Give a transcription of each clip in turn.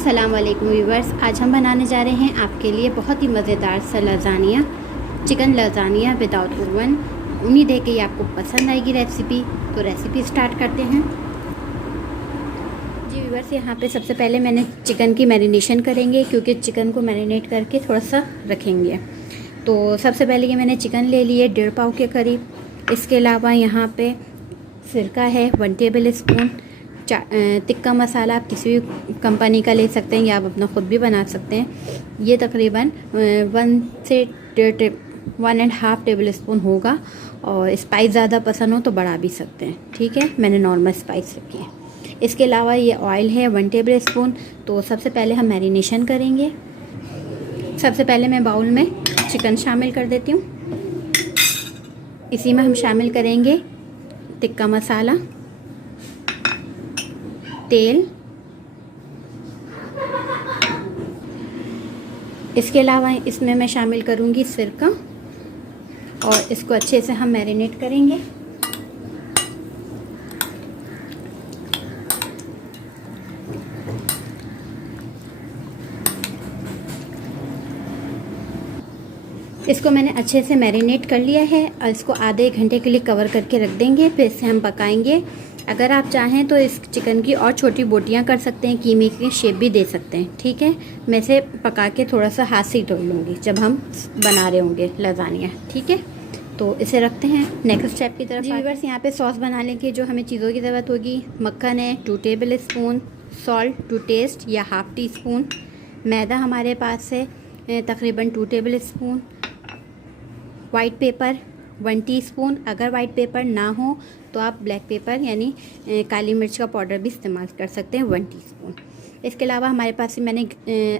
अस्सलाम वालेकुम व्यूवर्स। आज हम बनाने जा रहे हैं आपके लिए बहुत ही मज़ेदार सा lasagne, chicken lasagne without oven. उम्मीद है कि ये आपको पसंद आएगी रेसिपी। तो रेसिपी स्टार्ट करते हैं। जी व्यूवर्स, यहाँ पे सबसे पहले मैंने चिकन की मैरिनेशन करेंगे, क्योंकि चिकन को मैरिनेट करके थोड़ा सा रखेंगे। तो सबसे पहले ये मैंने चिकन ले लिए 1.5 पाव के करीब। इसके अलावा यहाँ पे सिरका है 1 टेबल स्पून। टिक्का मसाला आप किसी भी कंपनी का ले सकते हैं या आप अपना ख़ुद भी बना सकते हैं। ये तकरीबन 1 से 1.5 टेबल स्पून होगा, और स्पाइस ज़्यादा पसंद हो तो बढ़ा भी सकते हैं। ठीक है, मैंने नॉर्मल स्पाइस रखी है। इसके अलावा ये ऑयल है 1 टेबल स्पून। तो सबसे पहले हम मैरिनेशन करेंगे। सबसे पहले मैं बाउल में चिकन शामिल कर देती हूँ। इसी में हम शामिल करेंगे टिक्का मसाला, तेल। इसके अलावा इसमें मैं शामिल करूंगी सिरका, और इसको अच्छे से हम मैरिनेट करेंगे। इसको मैंने अच्छे से मैरिनेट कर लिया है, और इसको आधे 1 घंटे के लिए कवर करके रख देंगे। फिर इसे हम पकाएंगे। अगर आप चाहें तो इस चिकन की और छोटी बोटियां कर सकते हैं, कीमे की शेप भी दे सकते हैं। ठीक है, मैं इसे पका के थोड़ा सा हाथ से ही तोड़ लूँगी जब हम बना रहे होंगे लज़ानिया। ठीक है, तो इसे रखते हैं नेक्स्ट स्टेप की तरफ। जी व्यूअर्स, यहाँ पे सॉस बनाने की जो हमें चीज़ों की ज़रूरत होगी, मक्खन है 2 tablespoon, salt to taste या ½ टी स्पून, मैदा हमारे पास है तकरीबन 2 table spoon, white paper 1 teaspoon. अगर वाइट पेपर ना हो तो आप ब्लैक पेपर यानी काली मिर्च का पाउडर भी इस्तेमाल कर सकते हैं 1 टीस्पून। इसके अलावा हमारे पास मैंने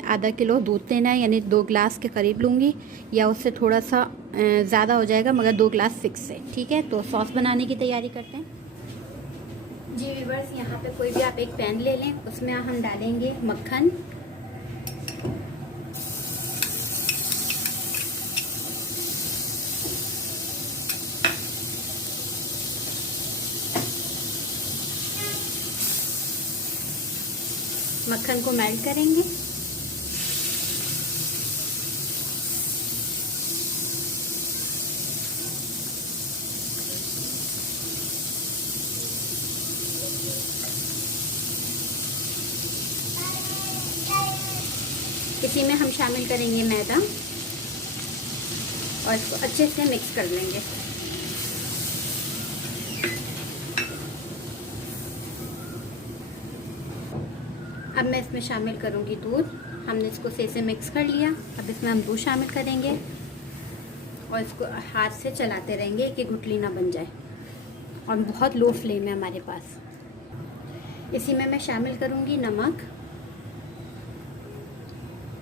आधा किलो दूध लेना है, यानी 2 गिलास के करीब लूँगी, या उससे थोड़ा सा ज़्यादा हो जाएगा, मगर 2 गिलास फिक्स है। ठीक है, तो सॉस बनाने की तैयारी करते हैं। जी व्यूअर्स, यहाँ पे कोई भी आप एक पैन ले लें, उसमें हम डालेंगे मक्खन, मक्खन को मेल्ट करेंगे। इसी में हम शामिल करेंगे मैदा, और इसको अच्छे से मिक्स कर लेंगे। अब मैं इसमें शामिल करूंगी दूध। हमने इसको सही से मिक्स कर लिया। अब इसमें हम दूध शामिल करेंगे, और इसको हाथ से चलाते रहेंगे कि गुठली ना बन जाए, और बहुत लो फ्लेम है हमारे पास। इसी में मैं शामिल करूंगी नमक।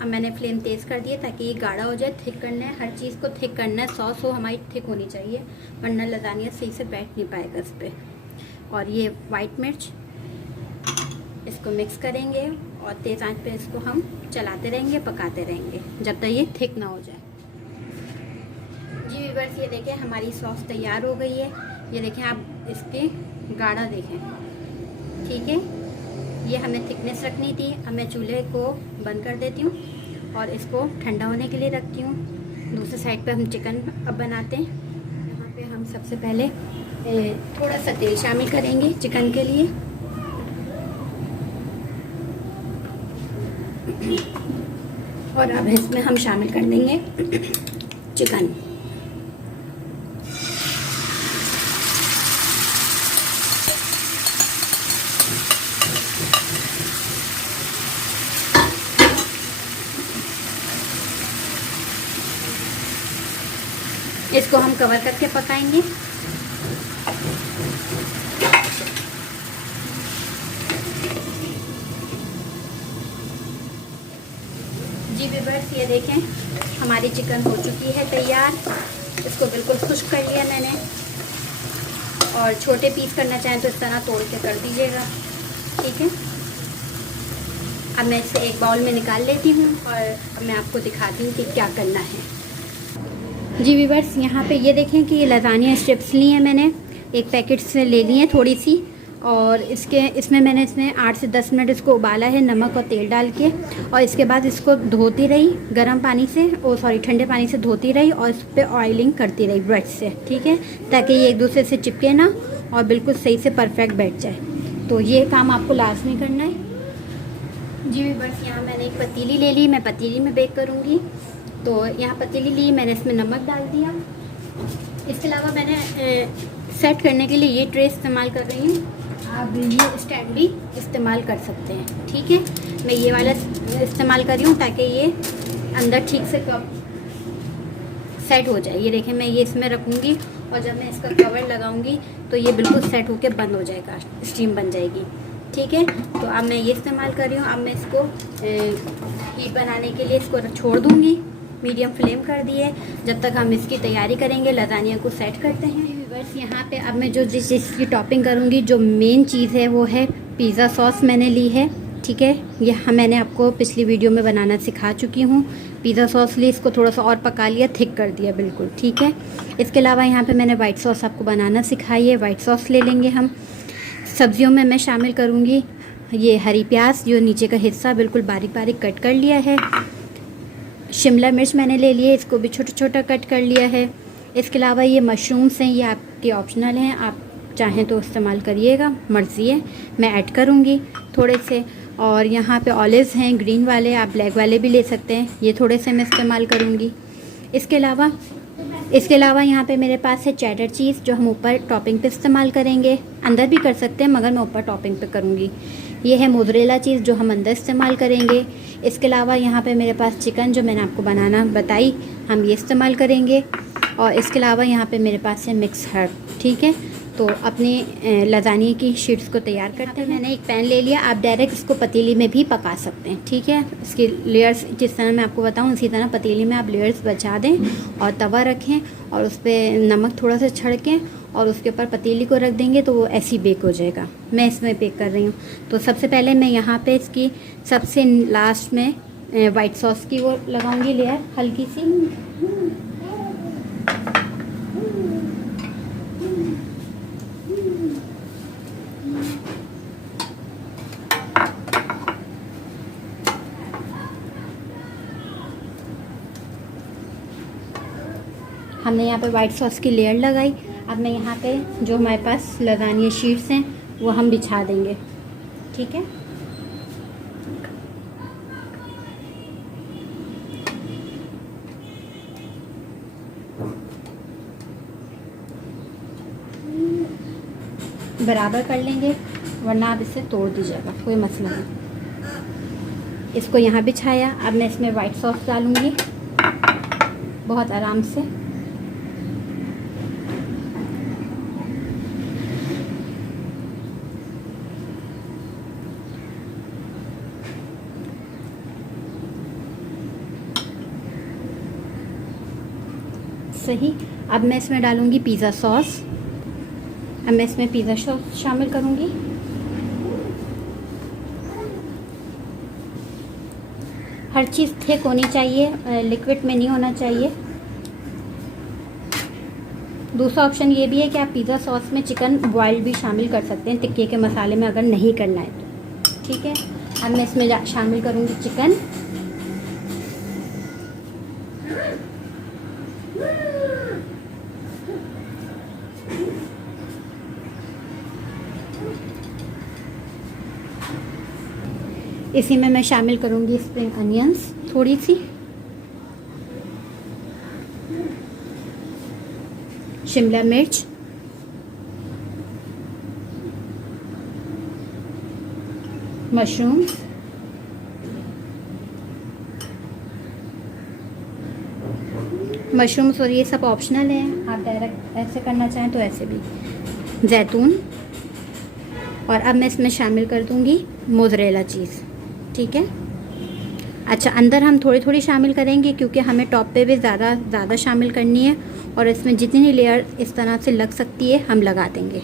अब मैंने फ्लेम तेज़ कर दिया ताकि ये गाढ़ा हो जाए। थिक करना है, हर चीज़ को थिक करना है। सॉस हो हमारी थिक होनी चाहिए, वरना लज़ानिया सही से बैठ नहीं पाएगा इस पर। और ये वाइट मिर्च, इसको मिक्स करेंगे, और तेज़ आंच पे इसको हम चलाते रहेंगे, पकाते रहेंगे जब तक ये थिक ना हो जाए। जी व्यूअर्स, ये देखें हमारी सॉस तैयार हो गई है। ये देखें आप, इसके गाढ़ा देखें। ठीक है, ये हमें थिकनेस रखनी थी। अब मैं चूल्हे को बंद कर देती हूँ और इसको ठंडा होने के लिए रखती हूँ। दूसरे साइड पे हम चिकन अब बनाते हैं। यहाँ पे हम सबसे पहले थोड़ा सा तेल शामिल करेंगे चिकन के लिए, और अब इसमें हम शामिल कर देंगे चिकन। इसको हम कवर करके पकाएंगे। जी व्यूअर्स, ये देखें हमारी चिकन हो चुकी है तैयार। इसको बिल्कुल खुश्क कर लिया मैंने, और छोटे पीस करना चाहें तो इस तरह तोड़ के कर दीजिएगा। ठीक है, अब मैं इसे एक बाउल में निकाल लेती हूँ, और अब मैं आपको दिखाती हूँ कि क्या करना है। जी व्यूअर्स, यहाँ पे ये देखें कि ये लज़ानिया स्ट्रिप्स ली हैं मैंने, एक पैकेट से ले ली हैं थोड़ी सी, और इसमें मैंने 8 से 10 मिनट इसको उबाला है नमक और तेल डाल के। और इसके बाद इसको धोती रही गर्म पानी से, ठंडे पानी से धोती रही और इस पर ऑयलिंग करती रही ब्रश से, ठीक है, ताकि ये एक दूसरे से चिपके ना और बिल्कुल सही से परफेक्ट बैठ जाए। तो ये काम आपको लाजमी करना है। जी बस यहाँ मैंने एक पतीली ले ली, मैं पतीली में बेक करूँगी। तो यहाँ पतीली ली, मैंने इसमें नमक डाल दिया। इसके अलावा मैंने सेट करने के लिए ये ट्रे इस्तेमाल कर रही हूँ, आप ये स्टैंड भी इस्तेमाल कर सकते हैं, ठीक है। मैं ये वाला इस्तेमाल कर रही हूँ ताकि ये अंदर ठीक से सेट हो जाए। ये देखें, मैं ये इसमें रखूँगी और जब मैं इसका कवर लगाऊंगी तो ये बिल्कुल सेट होके बंद हो जाएगा, स्टीम बन जाएगी, ठीक है। तो अब मैं ये इस्तेमाल कर रही हूँ। अब मैं इसको हीट बनाने के लिए इसको छोड़ दूँगी, मीडियम फ्लेम कर दिए, जब तक हम इसकी तैयारी करेंगे। लजानिया को सेट करते हैं। बस यहाँ पे अब मैं जो जिस चीज़ की टॉपिंग करूँगी, जो मेन चीज़ है वो है पिज़्ज़ा सॉस मैंने ली है, ठीक है। यह मैंने आपको पिछली वीडियो में बनाना सिखा चुकी हूँ। पिज़्ज़ा सॉस ली, इसको थोड़ा सा और पका लिया, थिक कर दिया बिल्कुल, ठीक है। इसके अलावा यहाँ पे मैंने वाइट सॉस आपको बनाना सिखाई है, वाइट सॉस ले लेंगे हम। सब्जियों में मैं शामिल करूँगी ये हरी प्याज, जो नीचे का हिस्सा बिल्कुल बारीक बारीक कट कर लिया है। शिमला मिर्च मैंने ले लिए, इसको भी छोटा छोटा कट कर लिया है। इसके अलावा ये मशरूम्स हैं, ये आपके ऑप्शनल हैं, आप चाहें तो इस्तेमाल करिएगा, मर्ज़ी है। मैं ऐड करूँगी थोड़े से। और यहाँ पे ऑलिव्स हैं ग्रीन वाले, आप ब्लैक वाले भी ले सकते हैं, ये थोड़े से मैं इस्तेमाल करूँगी। इसके अलावा यहाँ पे मेरे पास है चेडर चीज़, जो हम ऊपर टॉपिंग पे इस्तेमाल करेंगे, अंदर भी कर सकते हैं मगर मैं ऊपर टॉपिंग पे करूँगी। ये है मोज़रेला चीज़, जो हम अंदर इस्तेमाल करेंगे। इसके अलावा यहाँ पे मेरे पास चिकन, जो मैंने आपको बनाना बताई, हम ये इस्तेमाल करेंगे। और इसके अलावा यहाँ पे मेरे पास है मिक्स हर्ब, ठीक है। तो अपने लजानिया की शीट्स को तैयार करते हैं। मैंने एक पैन ले लिया, आप डायरेक्ट इसको पतीली में भी पका सकते हैं, ठीक है। इसकी लेयर्स जिस तरह मैं आपको बताऊँ उसी तरह पतीली में आप लेयर्स बचा दें और तवा रखें और उस पर नमक थोड़ा सा छिड़कें और उसके ऊपर पतीली को रख देंगे तो वो ऐसे ही बेक हो जाएगा। मैं इसमें बेक कर रही हूँ। तो सबसे पहले मैं यहाँ पे इसकी सबसे लास्ट में वाइट सॉस की वो लगाऊंगी लेयर हल्की सी। हमने यहाँ पे वाइट सॉस की लेयर लगाई। अब मैं यहाँ पे जो हमारे पास लजानिया शीट्स हैं वो हम बिछा देंगे, ठीक है। बराबर कर लेंगे, वरना आप इसे तोड़ दीजिएगा, कोई मसला नहीं। इसको यहाँ बिछाया। अब मैं इसमें वाइट सॉस डालूँगी बहुत आराम से। सही। अब मैं इसमें डालूँगी पिज़्ज़ा सॉस। अब मैं इसमें पिज़्ज़ा सॉस शामिल करूँगी। हर चीज़ थिक होनी चाहिए, लिक्विड में नहीं होना चाहिए। दूसरा ऑप्शन ये भी है कि आप पिज़्ज़ा सॉस में चिकन बॉयल भी शामिल कर सकते हैं, टिक्के के मसाले में अगर नहीं करना है तो, ठीक है। अब मैं इसमें शामिल करूँगी चिकन। इसी में मैं शामिल करूँगी स्प्रिंग अनियंस थोड़ी सी, शिमला मिर्च, मशरूम्स, और ये सब ऑप्शनल है, आप डायरेक्ट ऐसे करना चाहें तो ऐसे भी, जैतून। और अब मैं इसमें शामिल कर दूँगी मोज़रेला चीज़, ठीक है। अच्छा, अंदर हम थोड़ी थोड़ी शामिल करेंगे क्योंकि हमें टॉप पे भी ज़्यादा शामिल करनी है और इसमें जितनी लेयर इस तरह से लग सकती है हम लगा देंगे।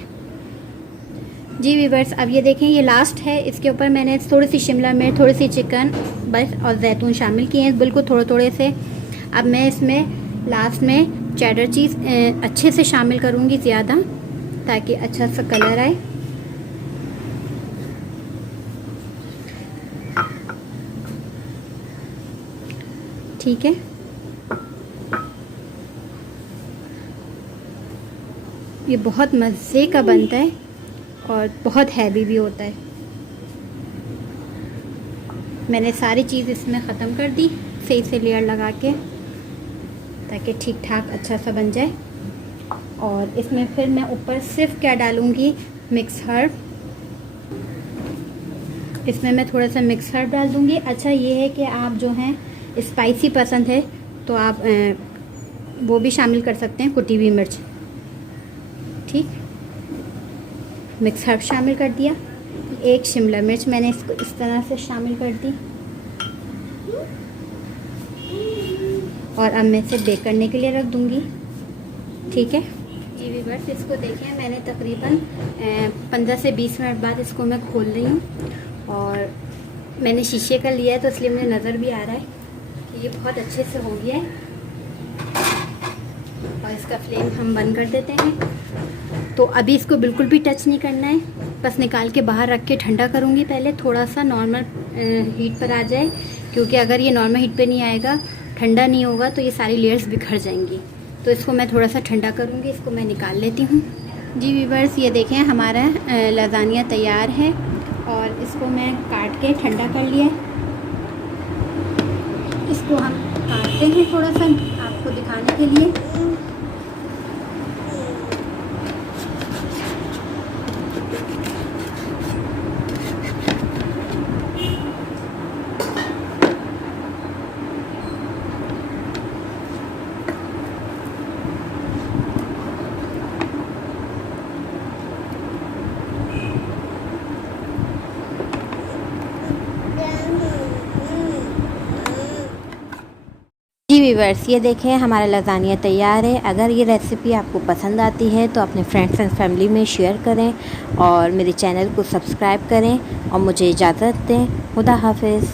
जी व्यूअर्स, अब ये देखें, ये लास्ट है। इसके ऊपर मैंने थोड़ी सी शिमला मिर्च, थोड़ी सी चिकन बस और जैतून शामिल किए हैं, बिल्कुल थोड़े थोड़े से। अब मैं इसमें लास्ट में चेडर चीज़ अच्छे से शामिल करूँगी ज़्यादा, ताकि अच्छा सा कलर आए। ठीक है, ये बहुत मज़े का बनता है और बहुत हैवी भी होता है। मैंने सारी चीज़ इसमें ख़त्म कर दी सही से लेयर लगा के, ताकि ठीक ठाक अच्छा सा बन जाए। और इसमें फिर मैं ऊपर सिर्फ क्या डालूँगी, मिक्स हर्ब। इसमें मैं थोड़ा सा मिक्स हर्ब डाल दूँगी। अच्छा ये है कि आप जो हैं स्पाइसी पसंद है तो आप वो भी शामिल कर सकते हैं, कुटी हुई मिर्च। ठीक, मिक्स हर्ब शामिल कर दिया। एक शिमला मिर्च मैंने इसको इस तरह से शामिल कर दी। और अब मैं इसे बेक करने के लिए रख दूँगी। ठीक है जी व्यूअर्स, इसको देखें, मैंने तकरीबन 15 से 20 मिनट बाद इसको मैं खोल रही हूँ। और मैंने शीशे का लिया है तो इसलिए मुझे नज़र भी आ रहा है कि ये बहुत अच्छे से हो गया है। और इसका फ्लेम हम बंद कर देते हैं। तो अभी इसको बिल्कुल भी टच नहीं करना है, बस निकाल के बाहर रख के ठंडा करूँगी पहले, थोड़ा सा नॉर्मल हीट पर आ जाए। क्योंकि अगर ये नॉर्मल हीट पे नहीं आएगा, ठंडा नहीं होगा, तो ये सारी लेयर्स बिखर जाएंगी। तो इसको मैं थोड़ा सा ठंडा करूँगी। इसको मैं निकाल लेती हूँ। जी व्यूअर्स, ये देखें हमारा लज़ानिया तैयार है। और इसको मैं काट के ठंडा कर लिया। इसको हम काटते हैं थोड़ा सा आपको दिखाने के लिए। जी व्यूअर्स, ये देखें हमारा लज़ानिया तैयार है। अगर ये रेसिपी आपको पसंद आती है तो अपने फ्रेंड्स एंड फैमिली में शेयर करें और मेरे चैनल को सब्सक्राइब करें। और मुझे इजाज़त दें। खुदा हाफिज़।